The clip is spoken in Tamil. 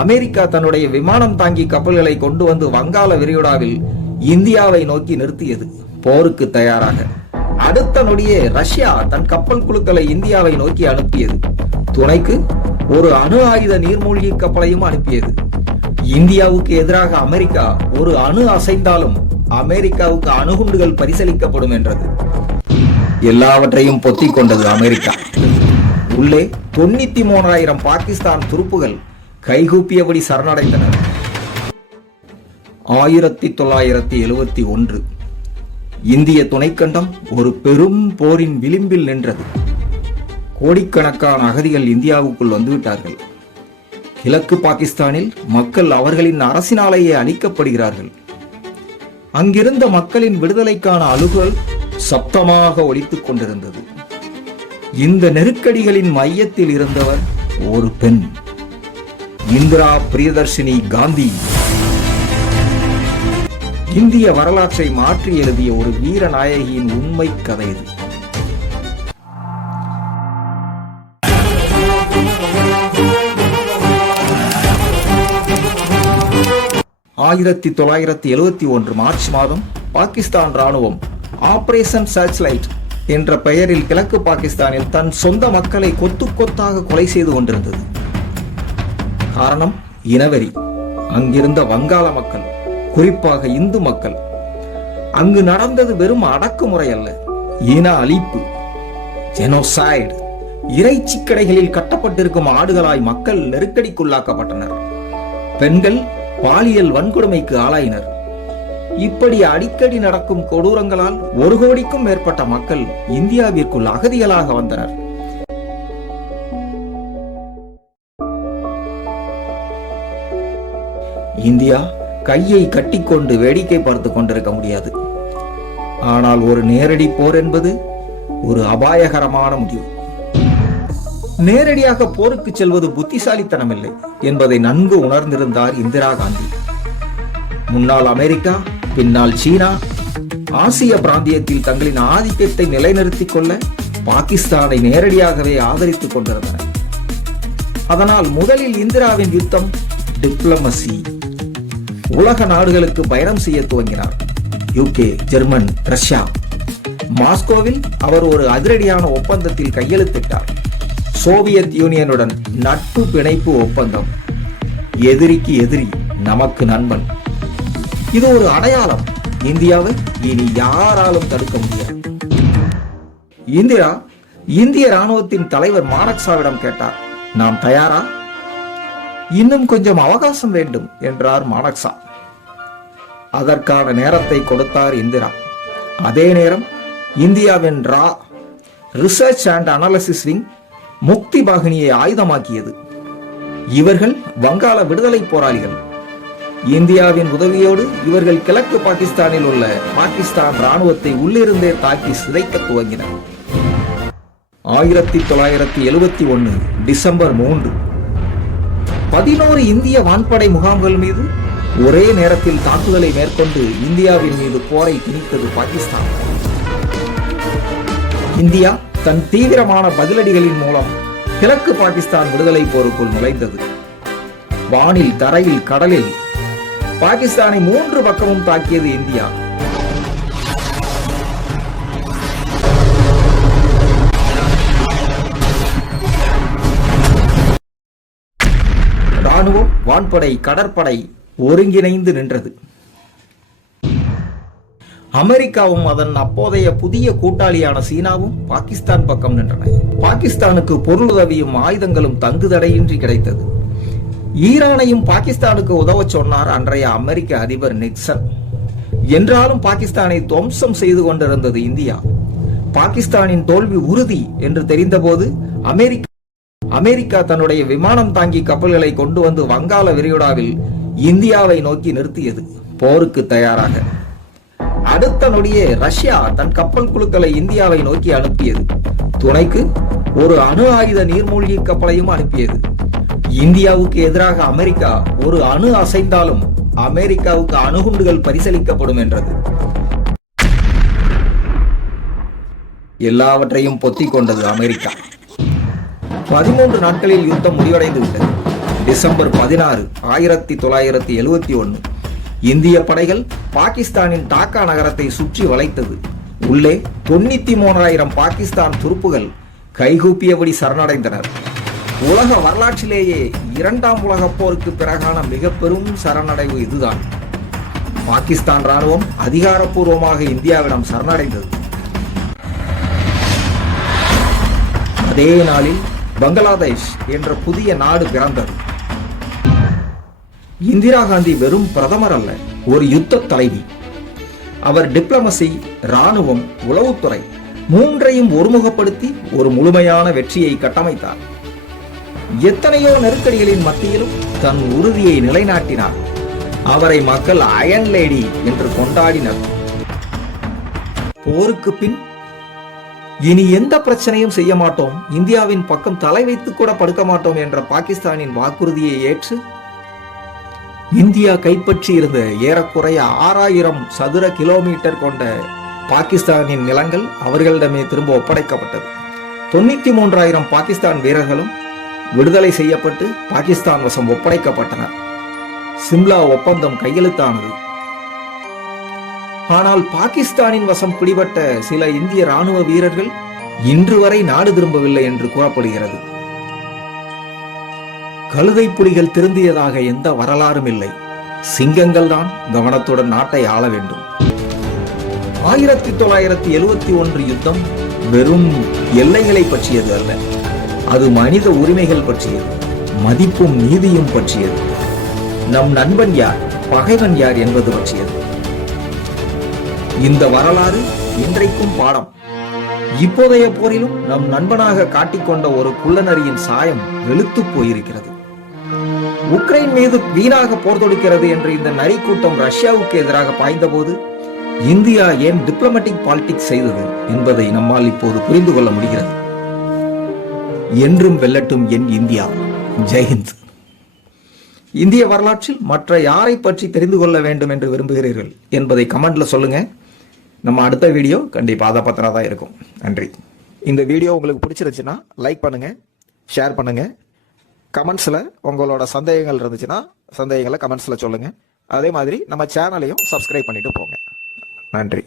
அமெரிக்கா தன்னுடைய விமானம் தாங்கி கப்பல்களை கொண்டு வந்து வங்காள விரிகுடாவில் இந்தியாவை நோக்கி நிறுத்தியது போருக்கு தயாராக. அடுத்த நொடியே ரஷ்யா தன் கப்பல் குழுக்களை இந்தியாவை நோக்கி அனுப்பியது. துணைக்கு ஒரு அணு ஆயுத நீர்மூழ்கி கப்பலையும் அனுப்பியது. இந்தியாவுக்கு எதிராக அமெரிக்கா ஒரு அணு அசைந்தாலும் அமெரிக்காவுக்கு அணுகுண்டுகள் பரிசளிக்கப்படும் என்றது. எல்லாவற்றையும் பொத்திக் கொண்டது அமெரிக்கா. உள்ளே 93,000 பாகிஸ்தான் துருப்புகள் கைகூப்பியபடி சரணடைந்தனர். 1971 இந்திய துணைக்கண்டம் ஒரு பெரும் போரின் விளிம்பில் நின்றது. கோடிக்கணக்கான அகதிகள் இந்தியாவுக்குள் வந்துவிட்டார்கள். கிழக்கு பாகிஸ்தானில் மக்கள் அவர்களின் அரசினாலேயே அழிக்கப்படுகிறார்கள். அங்கிருந்த மக்களின் விடுதலைக்கான அழுகுரல் சப்தமாக ஒலித்துக் கொண்டிருந்தது. இந்த நெருக்கடிகளின் மையத்தில் இருந்தவர் ஒரு பெண், இந்திரா பிரியதர்ஷினி காந்தி. இந்திய வரலாற்றை மாற்றி எழுதிய ஒரு வீர நாயகியின் உண்மை கதை இது. மார்ச் மாதம் பாகிஸ்தான் ராணுவம் ஆபரேஷன் சர்ச்லைட் என்ற பெயரில் கிழக்கு பாகிஸ்தானில் தன் சொந்த மக்களை கொத்து கொத்தாக கொலை செய்து கொண்டிருந்தது. காரணம் இனவெறி. அங்கிருந்த வங்காள மக்கள், குறிப்பாக இந்து மக்கள். அங்கு நடந்தது வெறும் அடக்குமுறை அல்ல, இன அழிப்பு, ஜெனோசைடு. இறைச்சி கடைகளில் கட்டப்பட்டிருக்கும் ஆடுகளாய் மக்கள் நெருக்கடிக்குள்ளாக்கப்பட்டனர். பெண்கள் பாலியல் வன்கொடுமைக்கு ஆளாயினர். இப்படி அடிக்கடி நடக்கும் கொடூரங்களால் 1 கோடிக்கும் மேற்பட்ட மக்கள் இந்தியாவிற்குள் அகதிகளாக வந்தனர். இந்தியா கையை கட்டிக்கொண்டு வேடிக்கை பார்த்து கொண்டிருக்க முடியாது. ஆனால் ஒரு நேரடி போர் என்பது ஒரு அபாயகரமான முடிவு. நேரடியாக போருக்கு செல்வது புத்திசாலித்தனம் இல்லை என்பதை நன்கு உணர்ந்திருந்தார் இந்திரா காந்தி. முன்னாள் அமெரிக்கா, பின்னால் சீனா ஆசிய பிராந்தியத்தில் தங்களின் ஆதிக்கத்தை நிலைநிறுத்திக் கொள்ள பாகிஸ்தானை நேரடியாகவே ஆதரித்துக் கொண்டிருந்தன. அதனால் முதலில் இந்திராவின் யுத்தம் டிப்ளமசி. உலக நாடுகளுக்கு பயணம் செய்ய துவங்கினார். UK, German, Russia. மாஸ்கோவில் அவர் ஒரு அதிரடியான ஒப்பந்தத்தில் கையெழுத்திட்டார். சோவியத் யூனியனுடன் நட்பு பிணைப்பு ஒப்பந்தம். எதிரிக்கு எதிரி, நமக்கு நண்பன். இது ஒரு அடையாளம். இந்தியாவை இனி யாராலும் தடுக்க முடியாது. இந்திரா இந்திய ராணுவத்தின் தலைவர் மானக்சாவிடம் கேட்டார், நாம் தயாரா? இன்னும் கொஞ்சம் அவகாசம் வேண்டும் என்றார் மானக்சா. அதற்கான நேரத்தை கொடுத்தார் இந்திரா. அதே நேரம் இந்தியாவின் ரிசர்ச் அண்ட் அனாலிசிஸ் விங் முக்தி பாகினியை ஆயுதமாக்கியது. இவர்கள் வங்காள விடுதலை போராளிகள். இந்தியாவின் உதவியோடு இவர்கள் கிழக்கு பாகிஸ்தானில் உள்ள பாகிஸ்தான் ராணுவத்தை உள்ளிருந்தே தாக்கி சிதைக்க துவங்கினர். 1971 டிசம்பர் 3 11 இந்திய வான்படை முகாம்கள் மீது ஒரே நேரத்தில் தாக்குதலை மேற்கொண்டு இந்தியாவின் மீது போரை திணித்தது பாகிஸ்தான். இந்தியா தன் தீவிரமான பதிலடிகளின் மூலம் கிழக்கு பாகிஸ்தான் விடுதலை போருக்குள் நுழைந்தது. வானில், தரையில், கடலில் பாகிஸ்தானை 3 பக்கமும் தாக்கியது இந்தியா. ராணுவம், வான்படை, கடற்படை ஒருங்கிணைந்து நின்றது. அமெரிக்காவும் அதன் அப்போதைய புதிய கூட்டாளியான சீனாவும் பாகிஸ்தான் பக்கம் நின்றன. பாகிஸ்தானுக்கு பொருளுதவியும் ஆயுதங்களும் தங்குதடையின்றி கிடைத்தது. ஈரானையும் பாகிஸ்தானுக்கு உதவ சொன்னார் அன்றைய அமெரிக்க அதிபர் நிக்சன். என்றாலும் பாகிஸ்தானை துவம்சம் செய்து கொண்டிருந்தது இந்தியா. பாகிஸ்தானின் தோல்வி உறுதி என்று தெரிந்தபோது அமெரிக்கா தன்னுடைய விமானம் தாங்கி கப்பல்களை கொண்டு வந்து வங்காள விரிகுடாவில் இந்தியாவை நோக்கி நிறுத்தியது போருக்கு தயாராக. அடுத்த நொடியே ரஷ்யா தன் கப்பல் குழுக்களை இந்தியாவை நோக்கி அனுப்பியது. துணைக்கு ஒரு அணு ஆயுத நீர்மூழ்கி கப்பலையும் அனுப்பியது. இந்தியாவுக்கு எதிராக அமெரிக்கா ஒரு அணு அசைந்தாலும் அமெரிக்காவுக்கு அணுகுண்டுகள் பரிசளிக்கப்படும் என்றது. எல்லாவற்றையும் பொத்திக் கொண்டது அமெரிக்கா. 13 நாட்களில் யுத்தம் முடிவடைந்து விட்டது. டிசம்பர் 16, 1971 இந்திய படைகள் பாகிஸ்தானின் டாக்கா நகரத்தை சுற்றி வளைத்தது. உள்ளே 93,000 பாகிஸ்தான் துருப்புகள் கைகூப்பியபடி சரணடைந்தனர். உலக வரலாற்றிலேயே 2ஆம் உலகப் போருக்கு பிறகான மிக பெரும் சரணடைவு இதுதான். பாகிஸ்தான் ராணுவம் அதிகாரப்பூர்வமாக இந்தியாவிடம் சரணடைந்தது. அதே நாளில் பங்களாதேஷ் என்ற புதிய நாடு பிறந்தது. இந்திரா காந்தி வெறும் பிரதமர் அல்ல, ஒரு யுத்த தலைவி. அவர் டிப்ளமசி, ராணுவம், உளவுத்துறை மூன்றையும் ஒருமுகப்படுத்தி ஒரு முழுமையான வெற்றியை கட்டமைத்தார். எத்தனையோ நெருக்கடிகளின் மத்தியிலும் தன் உறுதியை நிலைநாட்டினார். அவரை மக்கள் அயன் லேடி என்று கொண்டாடினர். போருக்கு பின் இனி எந்த பிரச்சனையும் செய்ய மாட்டோம், இந்தியாவின் பக்கம் தலை வைத்து கூட படுக்க மாட்டோம் என்ற பாகிஸ்தானின் வாக்குறுதியை ஏற்று இந்தியா கைப்பற்றி இருந்த ஏறக்குறைய 6,000 சதுர கிலோமீட்டர் கொண்ட பாகிஸ்தானின் நிலங்கள் அவர்களிடமே திரும்ப ஒப்படைக்கப்பட்டது. 93,000 பாகிஸ்தான் வீரர்களும் விடுதலை செய்யப்பட்டு பாகிஸ்தான் வசம் ஒப்படைக்கப்பட்டனர். சிம்லா ஒப்பந்தம் கையெழுத்தானது. ஆனால் பாகிஸ்தானின் வசம் பிடிபட்ட சில இந்திய ராணுவ வீரர்கள் இன்று வரை நாடு திரும்பவில்லை என்று கூறப்படுகிறது. கழுதை புலிகள் திருந்தியதாக எந்த வரலாறும் இல்லை. சிங்கங்கள் தான் கவனத்துடன் நாட்டை ஆள வேண்டும். 1971 யுத்தம் வெறும் எல்லைகளை பற்றியது அல்ல, அது மனித உரிமைகள் பற்றியது, மதிப்பும் நீதியும் பற்றியது, நம் நண்பன் யார், பகைவன் யார் என்பது பற்றியது. இந்த வரலாறு இன்றைக்கும் பாடம். இப்போதைய போரிலும் நம் நண்பனாக காட்டிக்கொண்ட ஒரு குள்ளநரியின் சாயம் வெளுத்து போயிருக்கிறது. உக்ரைன் மீது வீணாக போர் தொடுக்கிறது என்று இந்த நரி கூட்டம் ரஷ்யாவுக்கு எதிராக பாய்ந்தபோது இந்தியா ஏன் டிப்ளமேட்டிக் பாலிடிக்ஸ் செய்தது என்பதை நம்மால் இப்போது புரிந்து கொள்ள முடிகிறது. என்றும் வெல்லட்டும் என் இந்தியா. ஜெய்ஹிந்த். இந்திய வரலாற்றில் மற்ற யாரை பற்றி தெரிந்து கொள்ள வேண்டும் என்று விரும்புகிறீர்கள் என்பதை கமெண்ட்ல சொல்லுங்க. நம்ம அடுத்த வீடியோ கண்டிப்பா அதை பத்திரா தான் இருக்கும். நன்றி. இந்த வீடியோ உங்களுக்கு பிடிச்சிருச்சுன்னா லைக் பண்ணுங்க, ஷேர் பண்ணுங்க. கமெண்ட்ஸ்ல உங்களோட சந்தேகங்கள் இருந்துச்சுன்னா சந்தேகங்களை கமெண்ட்ஸ்ல சொல்லுங்க. அதே மாதிரி நம்ம சேனலையும் சப்ஸ்கிரைப் பண்ணிட்டு போங்க. நன்றி.